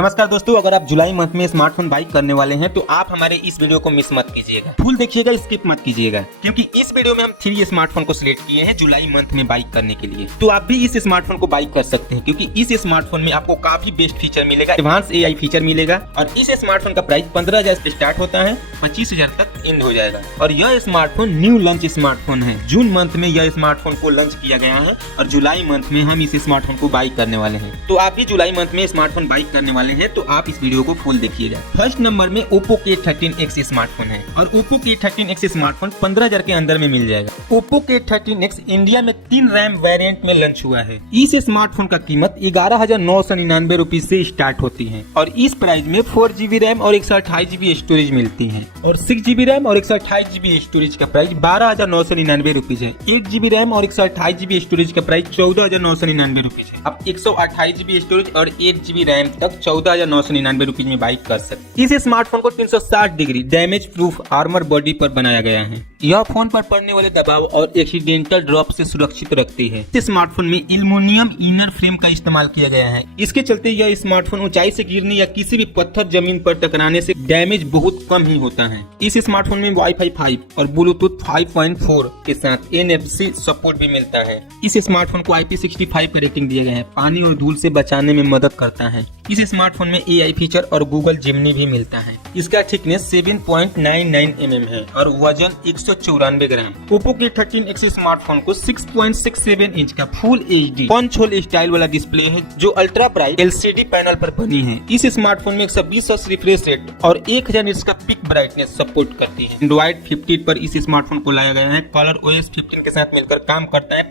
नमस्कार दोस्तों, अगर आप जुलाई मंथ में स्मार्टफोन बाई करने वाले हैं तो आप हमारे इस वीडियो को मिस मत कीजिएगा। फुल देखिएगा, स्किप मत कीजिएगा, क्योंकि इस वीडियो में हम 3 स्मार्टफोन को सिलेक्ट किए हैं जुलाई मंथ में बाई करने के लिए। तो आप भी इस स्मार्टफोन को बाई कर सकते हैं, क्योंकि इस स्मार्टफोन में आपको काफी बेस्ट फीचर मिलेगा, एडवांस AI फीचर मिलेगा। और इस स्मार्टफोन का प्राइस 15,000 से स्टार्ट होता है, 25,000 तक एंड हो जाएगा। और यह स्मार्टफोन न्यू लॉन्च स्मार्टफोन है। जून मंथ में यह स्मार्टफोन को लॉन्च किया गया है और जुलाई मंथ में हम इस स्मार्टफोन को बाई करने वाले हैं। तो आप भी जुलाई मंथ में स्मार्टफोन बाई करने वाले हैं तो आप इस वीडियो को फुल देखिएगा। फर्स्ट नंबर में Oppo K13X स्मार्टफोन है और Oppo K13X स्मार्टफोन 15,000 के अंदर में मिल जाएगा। Oppo K13X इंडिया में 3 रैम वेरिएंट में लॉन्च हुआ है। इस स्मार्टफोन का कीमत 11,999 रुपए से स्टार्ट होती है और इस प्राइस में 4GB रैम और 128GB स्टोरेज मिलती है। और 6GB रैम और 128GB स्टोरेज का प्राइस 12,999 रुपए है। 8GB रैम और 128GB स्टोरेज का प्राइस 14,999 रुपए है। अब 128GB स्टोरेज और 8GB रैम तक 14,999 रुपए में बाई कर सकते। इस स्मार्टफोन को 360 degree damage proof armour body पर बनाया गया है। यह फोन पर पड़ने वाले दबाव और एक्सीडेंटल ड्रॉप से सुरक्षित रखती है। इस स्मार्टफोन में एल्युमिनियम इनर फ्रेम का इस्तेमाल किया गया है। इसके चलते यह स्मार्टफोन ऊंचाई से गिरने या किसी भी पत्थर जमीन पर टकराने से डैमेज बहुत कम ही होता है। इस स्मार्टफोन में वाईफाई 5 और ब्लूटूथ 5.4 के साथ NFC सपोर्ट भी मिलता है। इस स्मार्टफोन को IP65 की रेटिंग दिया गया है। पानी और धूल से बचाने में मदद करता है। इस स्मार्टफोन में AI फीचर और गूगल जिमनी भी मिलता है। इसका थिकनेस 7.99 mm है और वजन 194 ग्राम। Oppo K13X स्मार्टफोन को 6.67 इंच का full HD punch hole style वाला डिस्प्ले है, जो अल्ट्रा ब्राइट LCD पैनल पर बनी है। इस स्मार्टफोन में 120 Hz रिफ्रेश रेट और 1000 निट्स का पिक ब्राइटनेस सपोर्ट करती है। Android 15 पर इस स्मार्टफोन को लाया गया है। ColorOS 15 के साथ मिलकर काम करता है।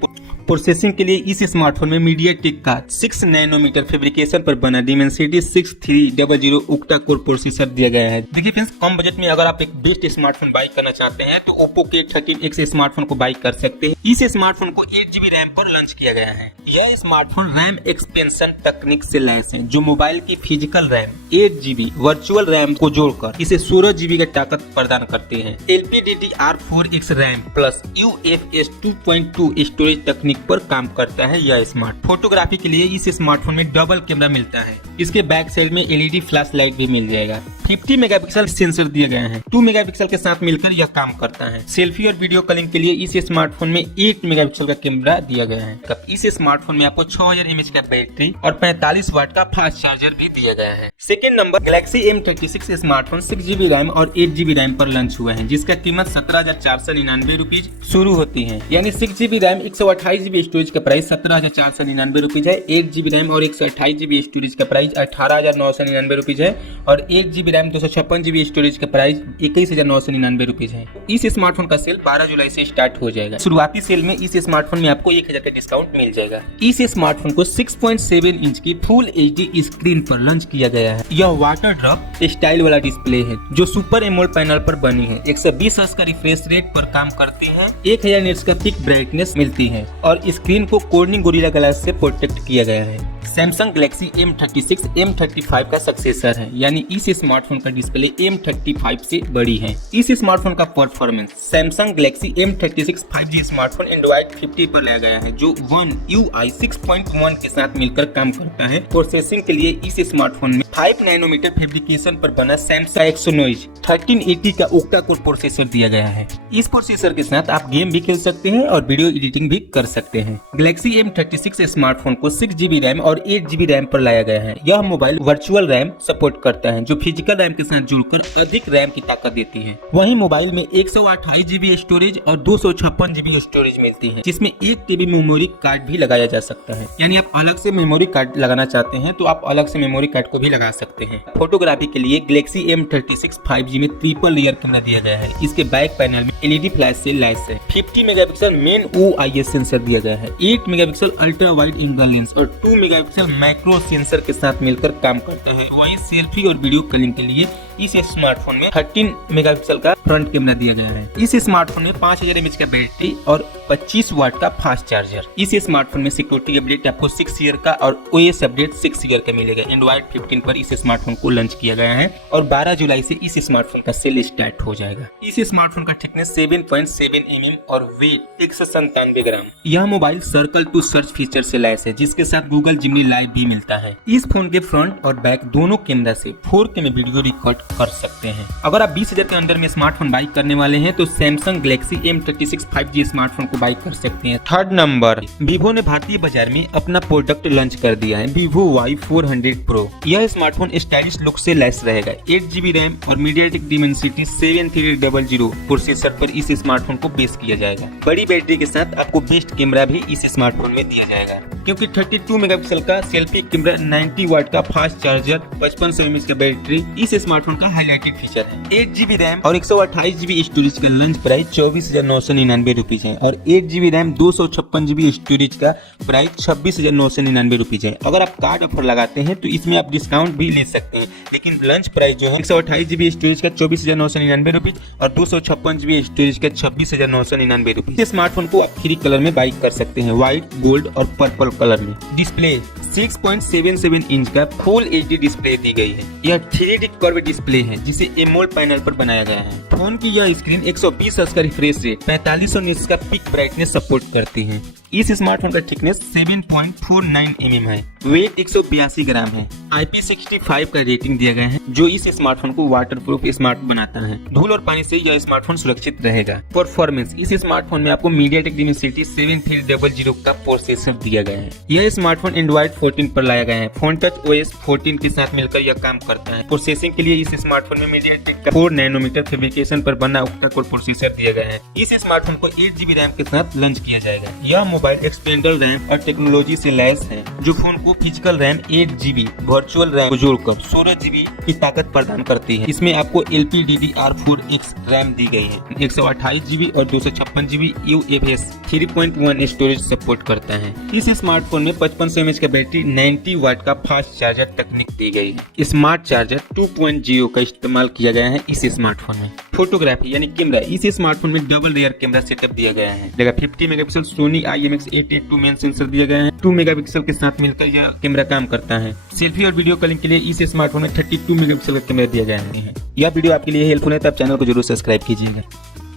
प्रोसेसिंग के लिए इस स्मार्टफोन में MediaTek का 6 नैनोमीटर फैब्रिकेशन पर बना Dimensity 6300 octa कोर प्रोसेसर दिया गया है। देखिए फ्रेंड्स, कम बजट में अगर आप एक बेस्ट स्मार्टफोन बाई करना चाहते हैं तो Oppo K13X स्मार्टफोन को बाई कर सकते हैं। इस स्मार्टफोन को 8GB रैम पर लॉन्च किया गया है। यह स्मार्टफोन रैम एक्सपेंशन तकनीक से लैस है, जो मोबाइल की physical RAM 8GB virtual RAM को जोड़कर इसे 16GB की ताकत प्रदान करते हैं। LPDDR4X RAM plus UFS 2.2 storage तकनीक पर काम करता है। यह स्मार्ट फोटोग्राफी के लिए इस स्मार्टफोन में डबल कैमरा मिलता है। इसके बैक साइड में LED फ्लैश लाइट भी मिल जाएगा। 50 मेगापिक्सल सेंसर दिया गया है। 2 मेगापिक्सल के साथ मिलकर यह काम करता है। सेल्फी और वीडियो कॉलिंग के लिए इस स्मार्टफोन में 8 मेगापिक्सल का कैमरा दिया गया है। इस स्मार्टफोन में आपको 6000 mAh का बैटरी और 45 वाट का फास्ट चार्जर भी दिया गया है। Second number Galaxy M36 smartphone 6GB RAM और 8GB रैम पर लॉन्च हुआ है, जिसका कीमत 17,499 रुपीज शुरू होती है। यानी 6GB रैम 128GB स्टोरेज का प्राइस 17,499 रुपीज है। 8GB रैम और 128GB स्टोरेज का प्राइस 18,999 रुपीज है और 1GB रैम 256GB स्टोरेज का प्राइस 21,999 रुपीज है। इस स्मार्टफोन का सेल 12 जुलाई से स्टार्ट हो जाएगा। शुरुआती सेल में इस स्मार्टफोन में आपको 1000 का डिस्काउंट मिल जाएगा। इस स्मार्टफोन को 6.7 इंच की फुल HD स्क्रीन पर लॉन्च किया गया है। यह वाटर ड्रॉप स्टाइल वाला डिस्प्ले है, जो सुपर एमोलेड पैनल पर बनी है। 120 Hz का रिफ्रेश रेट पर काम करती है। 1000 निट्स का पिक ब्राइटनेस मिलती है और स्क्रीन को कॉर्निंग गोरिल्ला ग्लास से प्रोटेक्ट किया गया है। सैमसंग Galaxy M36 M35 का सक्सेसर है, यानी इस स्मार्टफोन का डिस्प्ले M35 से बड़ी है। इस स्मार्टफोन का performance Samsung Galaxy M36 5G smartphone Android 50 पर लाया गया है, जो One UI 6.1 के साथ मिलकर काम करता है। प्रोसेसिंग के लिए इस स्मार्टफोन में 5 नैनोमीटर फैब्रिकेशन पर बना Samsung Exynos 1380 का octa कोर प्रोसेसर दिया गया है। इस प्रोसेसर के साथ आप गेम भी खेल सकते हैं और वीडियो एडिटिंग भी कर सकते हैं। Galaxy M36 स्मार्टफोन को 6GB रैम और 8GB रैम पर लाया गया है। यह मोबाइल वर्चुअल रैम सपोर्ट करता है, जो फिजिकल रैम के साथ जुड़कर अधिक रैम की ताकत देती है। वहीं मोबाइल में 128GB स्टोरेज और 256GB स्टोरेज मिलती है, जिसमें 1TB मेमोरी कार्ड भी लगाया जा सकता है। यानी आप अलग से मेमोरी कार्ड लगाना चाहते हैं तो आप अलग से मेमोरी कार्ड को भी लगा सकते हैं। फोटोग्राफी के लिए Galaxy M36 5G में ट्रिपल लेयर कैमरा दिया गया है। इसके बैक पैनल में LED फ्लैश से लैस है। 50 मेगापिक्सल मेन OIS सेंसर दिया गया है। 8 megapixel ultra wide angle lens और 2 मेगापिक्सल मैक्रो सेंसर के साथ मिलकर काम करता है। वहीं सेल्फी और वीडियो कॉलिंग के लिए इस स्मार्टफोन में 13 मेगापिक्सल का फ्रंट कैमरा दिया गया है। इस स्मार्टफोन में 5000 mAh का बैटरी और 25 वाट का फास्ट चार्जर। इस स्मार्टफोन में सिक्योरिटी अपडेट आपको 6 ईयर का और OS अपडेट 6 ईयर का मिलेगा। एंड्रॉइड 15 पर इस स्मार्टफोन को लॉन्च किया गया है और 12 जुलाई से इस स्मार्टफोन का सेल स्टार्ट हो जाएगा। इस स्मार्टफोन का थिकनेस 7.7 mm और वेट 197 ग्राम। यह mobile circle to search feature से लैस है, जिसके साथ गूगल जिमनी लाइव भी मिलता है। इस फोन के फ्रंट और बैक दोनों कैमरा से 4K में वीडियो रिकॉर्ड कर सकते हैं। अगर आप 20,000 के अंदर में स्मार्टफोन बाई करने वाले हैं तो Samsung Galaxy M36 5G smartphone को बाई कर सकते हैं। थर्ड नंबर, वीवो ने भारतीय बाजार में अपना प्रोडक्ट लॉन्च कर दिया है, Vivo Y400 Pro। यह स्मार्टफोन स्टाइलिश लुक से लैस रहेगा। 8GB रैम और मीडियाटेक डिमेंसिटी 7300 प्रोसेसर पर इस स्मार्टफोन को पेश किया जाएगा। बड़ी बैटरी के साथ आपको बेस्ट कैमरा भी इस स्मार्टफोन में दिया जाएगा, क्योंकि 32 मेगापिक्सल का सेल्फी कैमरा, 90 वाट का फास्ट चार्जर, 55 mAh का बैटरी इस स्मार्टफोन का हाईलाइटेड फीचर है। 8GB रैम और 128GB स्टोरेज का लॉन्च प्राइस 24,999 रुपीज है और 8GB रैम 256GB स्टोरेज का प्राइस 26,999 रुपीज है। अगर आप कार्ड ऑफर लगाते हैं तो इसमें आप डिस्काउंट भी ले सकते हैं, लेकिन लॉन्च प्राइस जो है 128GB स्टोरेज का 24,999 रुपीज और 256GB स्टोरेज का 26,999 रुपीज। इस स्मार्टफोन को आप 3 कलर में बाई कर सकते हैं, व्हाइट, गोल्ड और पर्पल कलर में। डिस्प्ले 6.77 इंच का फुल HD डिस्प्ले दी गई है। यह 3D कर्व डिस्प्ले है जिसे एमोलेड पैनल पर बनाया गया है। फोन की यह स्क्रीन 120 हर्ट्ज का रिफ्रेश रेट, 4500 निट्स का पिक ब्राइटनेस सपोर्ट करती है। इस स्मार्टफोन का थिकनेस 7.49 mm है, वेट 182 ग्राम है। IP65 का रेटिंग दिया गया है, जो इस स्मार्टफोन को वाटरप्रूफ स्मार्ट बनाता है। धूल और पानी से यह स्मार्टफोन सुरक्षित रहेगा। परफॉर्मेंस, इस स्मार्टफोन में आपको मीडियाटेक डिमेंसिटी 7300 का प्रोसेसर दिया गया है। यह स्मार्टफोन एंड्रॉइड 14 पर लाया गया है। फोन टच OS 14 के साथ मिलकर यह काम करता है। प्रोसेसिंग के लिए इस स्मार्टफोन में मीडियाटेक का 4 नैनोमीटर फैब्रिकेशन पर बना ऑक्टा कोर प्रोसेसर दिया गया है। इस स्मार्टफोन को 8GB रैम के साथ लॉन्च किया जाएगा। यह मोबाइल एक्सपेंडर रैम और टेक्नोलॉजी से लैस है, जो फोन को physical RAM 8GB, virtual RAM को जोड़कर 16GB की ताकत प्रदान करती है। इसमें आपको LPDDR4X रैम दी गई है। 128GB और 256GB UFS 3.1 स्टोरेज सपोर्ट करता है। इस स्मार्टफोन में 5500 mAh का बैटरी, 90 वाट का फास्ट चार्जर तकनीक दी गई है। स्मार्ट चार्जर 2.0 का इस्तेमाल किया गया है इस स्मार्टफोन में। फोटोग्राफी यानी कैमरा, इस स्मार्टफोन में डबल रेयर कैमरा सेटअप दिया गया है। 50 megapixel Soni IMX882 main sensor दिया गया है। 2 मेगापिक्सल के साथ मिलकर यह कैमरा काम करता है। सेल्फी और वीडियो कॉलिंग के लिए इस स्मार्टफोन में 32 मेगापिक्सल का कैमरा दिया गया है। यह वीडियो आपके लिए हेल्पफुल है, तब चैनल को जरूर सब्सक्राइब कीजिएगा।